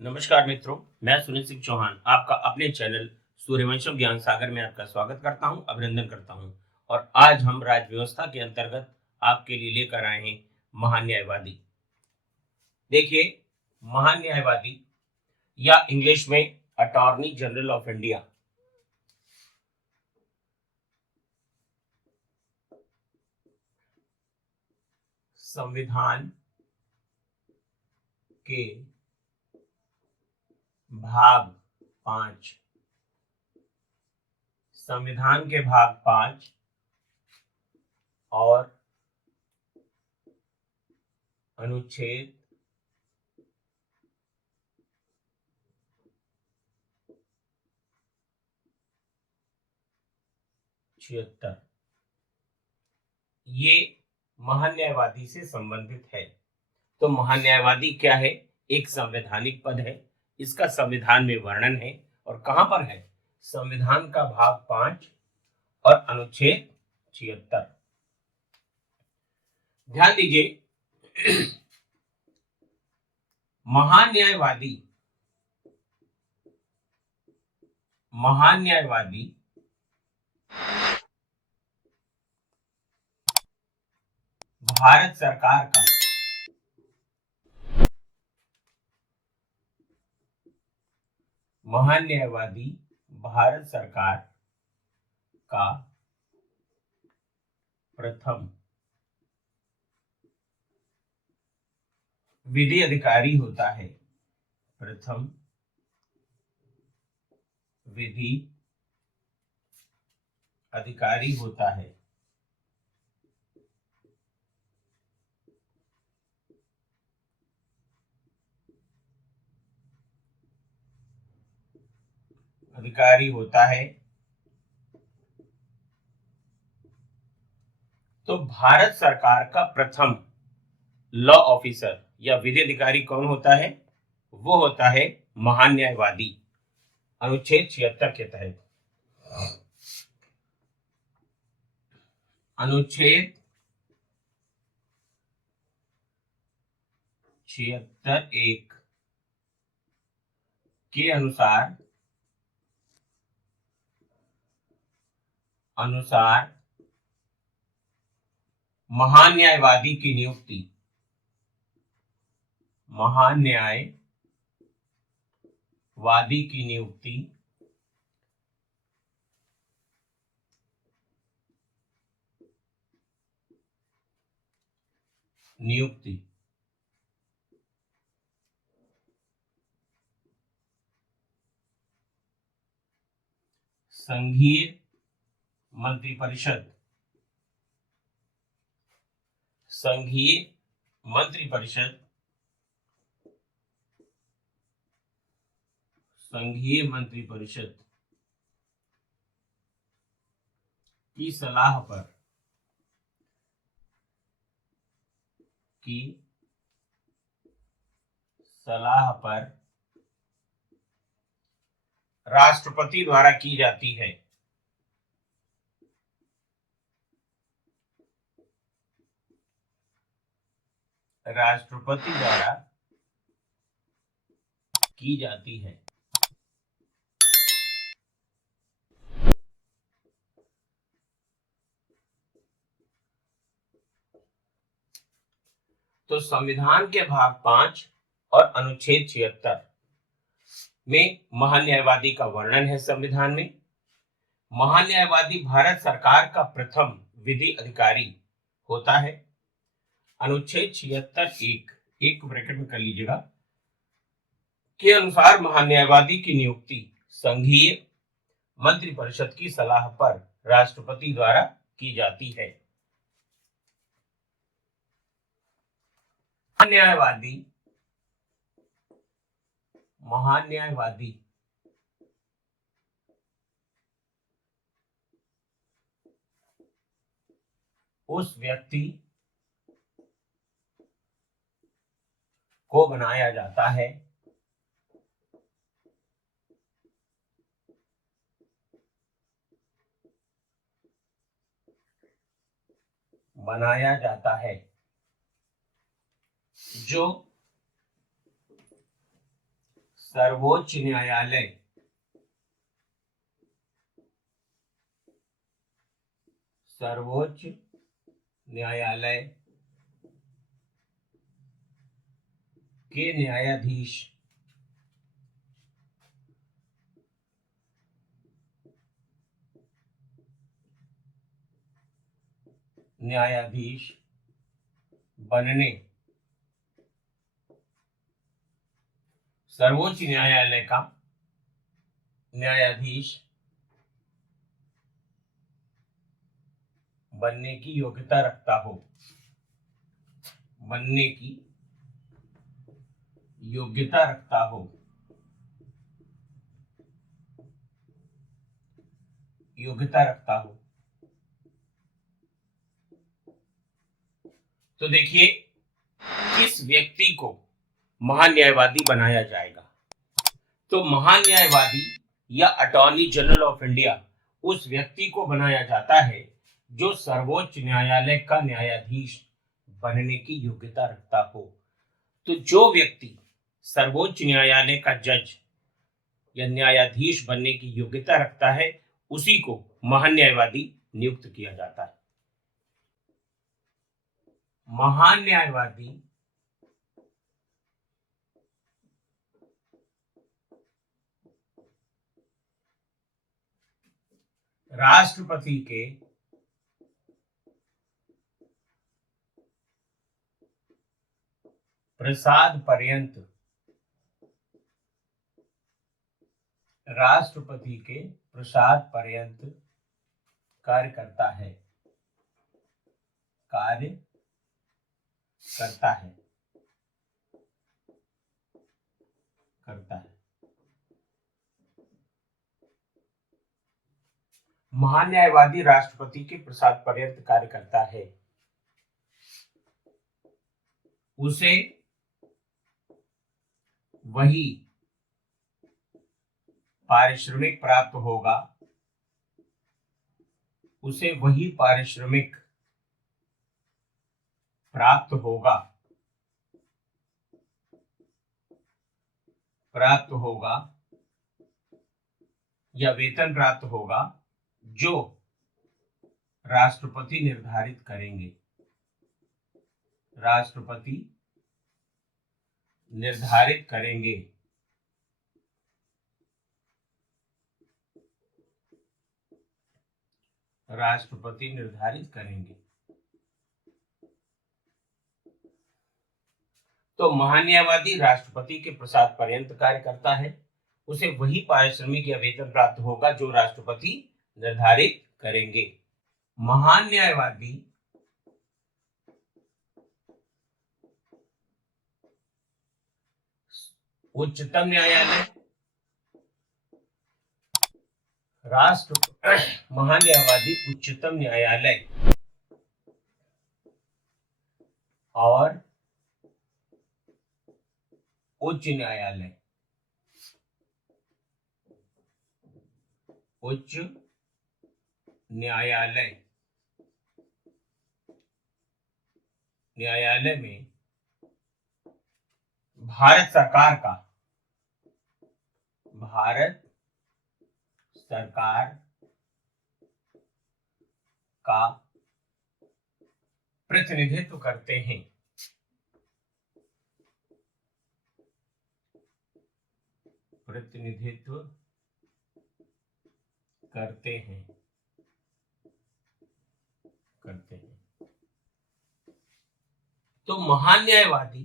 नमस्कार मित्रों, मैं सुनील सिंह चौहान आपका अपने चैनल सूर्यवंशम ज्ञान सागर में आपका स्वागत करता हूं, अभिनंदन करता हूं। और आज हम राज्य व्यवस्था के अंतर्गत आपके लिए लेकर आए हैं महान्यायवादी। देखिए, महान्यायवादी या इंग्लिश में अटॉर्नी जनरल ऑफ इंडिया संविधान के भाग 5 संविधान के भाग 5 और अनुच्छेद 76 ये महान्यायवादी से संबंधित है। तो महान्यायवादी क्या है? एक संवैधानिक पद है। इसका संविधान में वर्णन है और कहां पर है? संविधान का भाग 5 और अनुच्छेद 76। ध्यान दीजिए, महान्यायवादी महान्यायवादी भारत सरकार का महान्यायवादी भारत सरकार का प्रथम विधि अधिकारी होता है। प्रथम विधि अधिकारी होता है। अधिकारी होता है। तो भारत सरकार का प्रथम लॉ ऑफिसर या विधि अधिकारी कौन होता है? वो होता है महान्यायवादी, अनुच्छेद 76 के तहत। अनुच्छेद 76(1) के अनुसार महान्यायवादी की नियुक्ति महान्यायवादी की नियुक्ति संघीय मंत्रिपरिषद की सलाह पर राष्ट्रपति द्वारा की जाती है। राष्ट्रपति द्वारा की जाती है। तो संविधान के भाग 5 और अनुच्छेद 76 में महान्यायवादी का वर्णन है। संविधान में महान्यायवादी भारत सरकार का प्रथम विधि अधिकारी होता है। अनुच्छेद 76(1) एक ब्रैकेट में कर लीजिएगा, के अनुसार महान्यायवादी की नियुक्ति संघीय मंत्रिपरिषद की सलाह पर राष्ट्रपति द्वारा की जाती है। महान्यायवादी उस व्यक्ति को बनाया जाता है जो सर्वोच्च न्यायालय सर्वोच्च न्यायालय के न्यायाधीश बनने सर्वोच्च न्यायालय का न्यायाधीश बनने की योग्यता रखता हो, बनने की योग्यता रखता हो, योग्यता रखता हो। तो देखिए, किस व्यक्ति को महान्यायवादी बनाया जाएगा? तो महान्यायवादी या अटॉर्नी जनरल ऑफ इंडिया उस व्यक्ति को बनाया जाता है जो सर्वोच्च न्यायालय का न्यायाधीश बनने की योग्यता रखता हो। तो जो व्यक्ति सर्वोच्च न्यायालय का जज या न्यायाधीश बनने की योग्यता रखता है, उसी को महान्यायवादी नियुक्त किया जाता है। महान्यायवादी राष्ट्रपति के प्रसाद पर्यंत राष्ट्रपति के प्रसाद पर्यंत कार्य करता है, कार्य करता है, करता है। महान्यायवादी राष्ट्रपति के प्रसाद पर्यंत कार्य करता है, उसे वही पारिश्रमिक प्राप्त होगा, उसे वही पारिश्रमिक प्राप्त होगा, प्राप्त होगा या वेतन प्राप्त होगा जो राष्ट्रपति निर्धारित करेंगे, राष्ट्रपति निर्धारित करेंगे। राष्ट्रपति निर्धारित करेंगे। तो महान्यायवादी राष्ट्रपति के प्रसाद पर्यंत कार्य करता है, उसे वही पारिश्रमिक या वेतन प्राप्त होगा जो राष्ट्रपति निर्धारित करेंगे। महान्यायवादी उच्चतम न्यायालय महान्यायवादी उच्चतम न्यायालय और उच्च न्यायालय, उच्च न्यायालय, न्यायालय में भारत सरकार का प्रतिनिधित्व करते हैं, प्रतिनिधित्व करते हैं। तो महान्यायवादी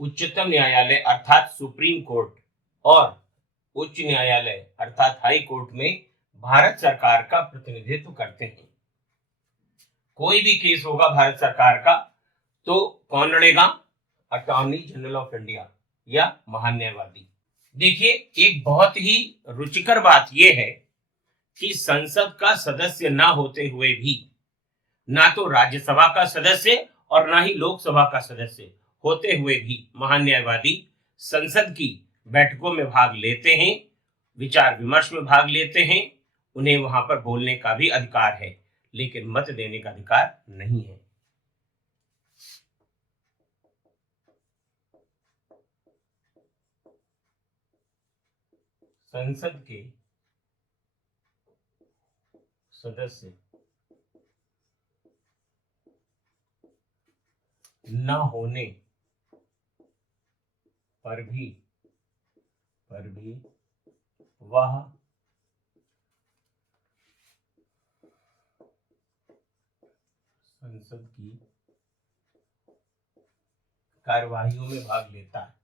उच्चतम न्यायालय अर्थात सुप्रीम कोर्ट और उच्च न्यायालय अर्थात हाई कोर्ट में भारत सरकार का प्रतिनिधित्व करते हैं। कोई भी केस होगा भारत सरकार का तो कौन लड़ेगा? अटॉर्नी जनरल ऑफ इंडिया या महान्यायवादी। देखिए, एक बहुत ही रुचिकर बात यह है कि संसद का सदस्य ना होते हुए भी, ना तो राज्यसभा का सदस्य और ना ही लोकसभा का सदस्य होते हुए भी महान्यायवादी संसद की बैठकों में भाग लेते हैं, विचार विमर्श में भाग लेते हैं। उन्हें वहां पर बोलने का भी अधिकार है, लेकिन मत देने का अधिकार नहीं है। संसद के सदस्य न होने पर भी वह संसद की कार्यवाहियों में भाग लेता है।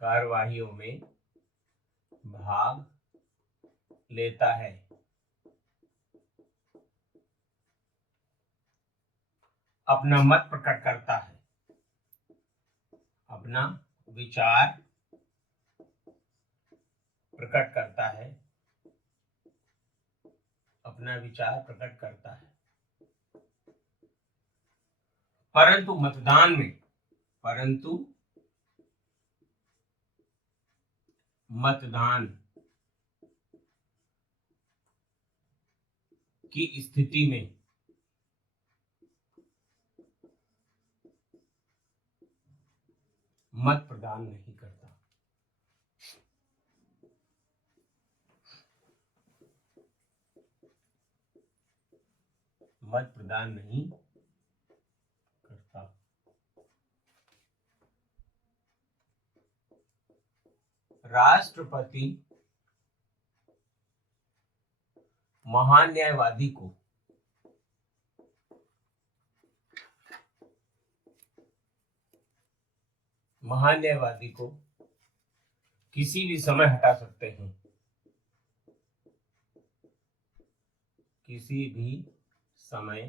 कार्यवाहियों में भाग लेता है। अपना मत प्रकट करता है, अपना विचार प्रकट करता है, अपना विचार प्रकट करता है। परंतु मतदान की स्थिति में मत प्रदान नहीं करता। मत प्रदान नहीं करता। राष्ट्रपति महान न्यायवादी को किसी भी समय हटा सकते हैं। किसी भी समय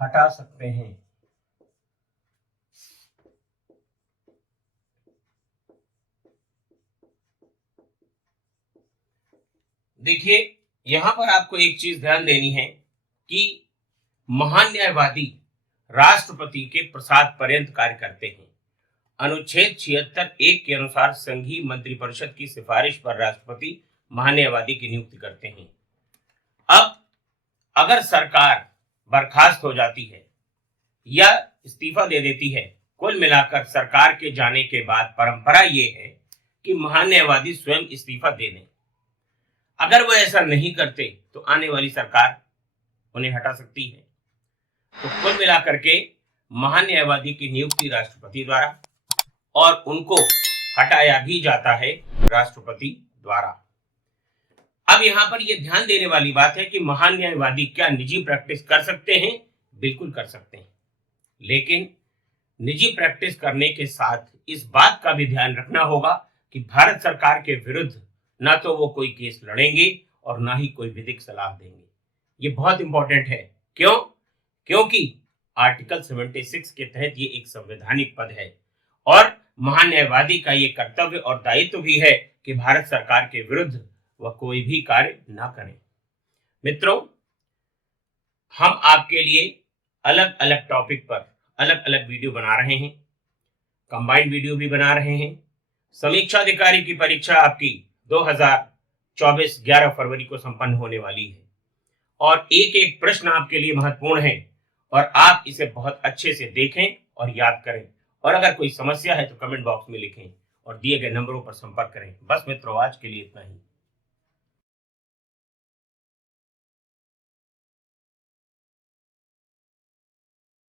हटा सकते हैं। देखिए, यहां पर आपको एक चीज ध्यान देनी है कि महान न्यायवादी राष्ट्रपति के प्रसाद पर्यंत कार्य करते हैं। अनुच्छेद 76(1) के अनुसार संघीय मंत्रिपरिषद की सिफारिश पर राष्ट्रपति महान न्यायवादी की नियुक्ति करते हैं। अब अगर सरकार बर्खास्त हो जाती है या इस्तीफा दे देती है, कुल मिलाकर सरकार के जाने के बाद परंपरा ये है कि महान न्यायवादी स्वयं इस्तीफा दे दें। अगर वो ऐसा नहीं करते तो आने वाली सरकार उन्हें हटा सकती है। तो कुल मिलाकर के महान न्यायवादी की नियुक्ति राष्ट्रपति द्वारा और उनको हटाया भी जाता है राष्ट्रपति द्वारा। अब यहाँ पर यह ध्यान देने वाली बात है कि महान न्यायवादी क्या निजी प्रैक्टिस कर सकते हैं? बिल्कुल कर सकते हैं, लेकिन निजी प्रैक्टिस करने के साथ इस बात का भी ध्यान रखना होगा कि भारत सरकार के विरुद्ध ना तो वो कोई केस लड़ेंगे और ना ही कोई विधिक सलाह देंगे। ये बहुत इंपॉर्टेंट है। क्यों? क्योंकि आर्टिकल 76 के तहत ये एक संवैधानिक पद है और महान न्यायवादी का ये कर्तव्य और दायित्व भी है कि भारत सरकार के विरुद्ध वह कोई भी कार्य ना करें। मित्रों, हम आपके लिए अलग अलग टॉपिक पर अलग अलग वीडियो बना रहे हैं, कंबाइंड वीडियो भी बना रहे हैं। समीक्षा अधिकारी की परीक्षा आपकी 2024 11 फरवरी को संपन्न होने वाली है और एक एक प्रश्न आपके लिए महत्वपूर्ण है और आप इसे बहुत अच्छे से देखें और याद करें। और अगर कोई समस्या है तो कमेंट बॉक्स में लिखें और दिए गए नंबरों पर संपर्क करें। बस मित्रों, आज के लिए इतना ही।